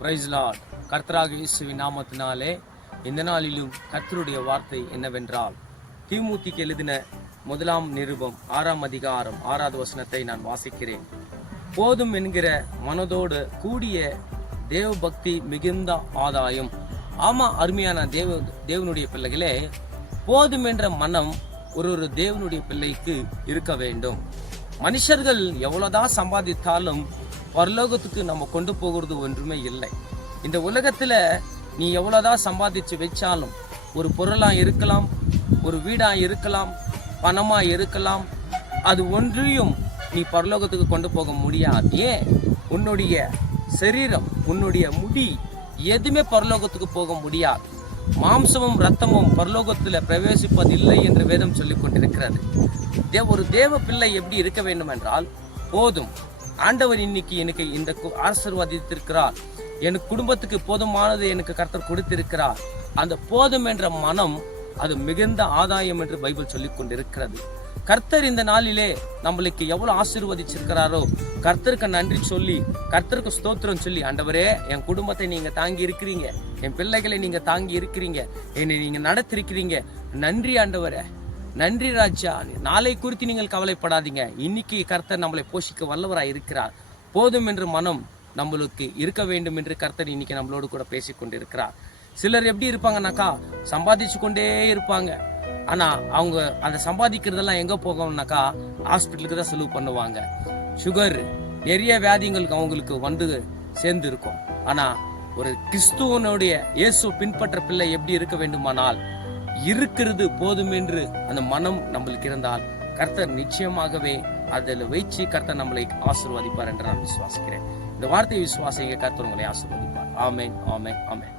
Price Lord. கர்த்தராக இயேசுவின் நாமத்தினாலே இந்த நாளிலும் கர்த்தருடைய வார்த்தை என்னவென்றால், தீமோத்தேயுவுக்கு எழுதின 1 நிருபம் 6 அதிகாரம் 6வது வசனத்தை நான் வாசிக்கிறேன். போதும் என்கிற மனதோடு கூடிய தேவ பக்தி மிகுந்த ஆதாயம். ஆமா, அருமையான தேவனுடைய பிள்ளைகளே, போதும் என்ற மனம் ஒரு தேவனுடைய பிள்ளைக்கு இருக்க வேண்டும். மனுஷர்கள் எவ்வளவுதான் சம்பாதித்தாலும் பரலோகத்துக்கு நம்ம கொண்டு போகிறது ஒன்றுமே இல்லை. இந்த உலகத்துல நீ எவ்வளவுதான் சம்பாதிச்சு வச்சாலும், ஒரு பொருளா இருக்கலாம், ஒரு வீடா இருக்கலாம், பணமா இருக்கலாம், அது ஒன்றையும் நீ பரலோகத்துக்கு கொண்டு போக முடியாது. ஏன்? உன்னுடைய சரீரம், உன்னுடைய முடி எதுவுமே பரலோகத்துக்கு போக முடியாது. மாம்சமும் ரத்தமும் பரலோகத்துல பிரவேசிப்பதில்லை என்று வேதம் சொல்லிக் கொண்டிருக்கிறது. ஒரு தேவ பிள்ளை எப்படி இருக்க வேண்டும் என்றால், போதும், ஆண்டவர் இன்னைக்கு எனக்கு இந்த ஆசீர்வதித்திருக்கிறார், என் குடும்பத்துக்கு போதுமானது எனக்கு கர்த்தர் கொடுத்திருக்கிறார். அந்த போதும் என்ற மனம் அது மிகுந்த ஆதாயம் என்று பைபிள் சொல்லிக் கொண்டிருக்கிறது. கர்த்தர் இந்த நாளிலே நம்மளுக்கு எவ்வளவு ஆசீர்வதிச்சிருக்கிறாரோ, கர்த்தருக்கு நன்றி சொல்லி, கர்த்தருக்கு ஸ்தோத்திரம் சொல்லி, ஆண்டவரே என் குடும்பத்தை நீங்க தாங்கி இருக்கிறீங்க, என் பிள்ளைகளை நீங்க தாங்கி இருக்கிறீங்க, என்னை நீங்க நடத்திருக்கிறீங்க, நன்றி ஆண்டவரே, நன்றி ராஜா. நாளை குறித்து நீங்கள் கவலைப்படாதீங்க, இன்னைக்கு கர்த்தர் நம்மளை போஷிக்க வல்லவராய் இருக்கிறார். போதும் என்ற மனம் நம்மளுக்கு இருக்க வேண்டும் என்று கர்த்தர் இன்னைக்கு நம்மளோடு கூட பேசிக்கொண்டிருக்கிறார். சிலர் எப்படி இருப்பாங்கன்னாக்கா, சம்பாதிச்சு கொண்டே இருப்பாங்க. ஆனா அவங்க அந்த சம்பாதிக்கிறதெல்லாம் எங்க போகணும்னாக்கா, ஹாஸ்பிட்டலுக்கு தான் செலவு பண்ணுவாங்க. சுகர், நிறைய வியாதிகளுக்கு அவங்களுக்கு வந்து சேர்ந்து இருக்கும். ஆனா ஒரு கிறிஸ்துவனுடைய இயேசு பின்பற்ற பிள்ளை எப்படி இருக்க வேண்டுமானால், இருக்கிறது போதும் என்று அந்த மனம் நம்மளுக்கு இருந்தால், கர்த்தர் நிச்சயமாகவே அதில் வைச்சு கர்த்தர் நம்மளை ஆசீர்வதிப்பார் என்று நான் விசுவாசிக்கிறேன். இந்த வார்த்தையை விசுவாசிங்க, கர்த்தர் உங்களை ஆசீர்வதிப்பார். ஆமென், ஆமென், ஆமென்.